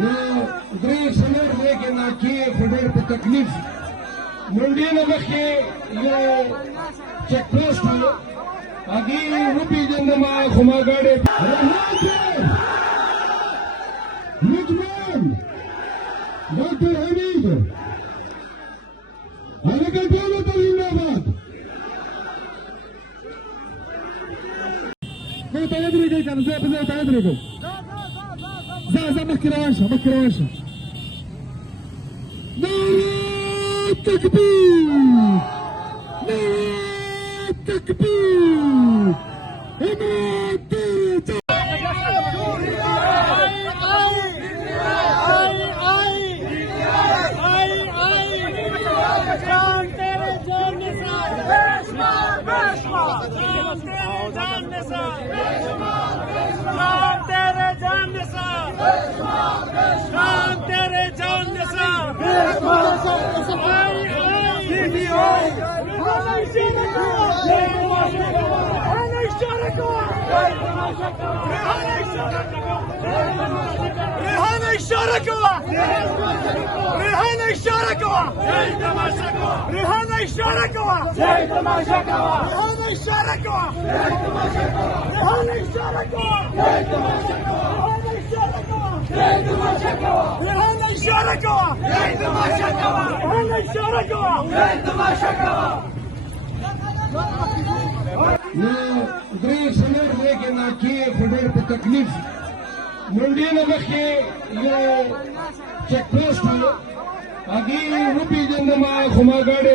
نو درې څلور ځای کې ناکې خو ډېر په تکلیف منډې نه مخکې یو چک پوسټ و هغې وپېژندم خو ما ګاډی لطمان ډاکټر حمید هلکه ټولو ته زنده‌باد زه ته ودرېږئ که نه زه ته ودرېږم زه مخکې روان شه مخکې روان شه نعرة تكبير نعرة تكبير ریحانه اشاره کوا ریحانه اشاره کوا ریحانه اشاره کوا ریحانه اشاره کوا ریحانه اشاره کوا ریحانه اشاره کوا ریحانه اشاره کوا نو درې څلور ځای کې ناکې خو ډېر په تکلیف منډې نه مخکې یو چک پوسټ و هغې وپېژندم خو ما ګاډی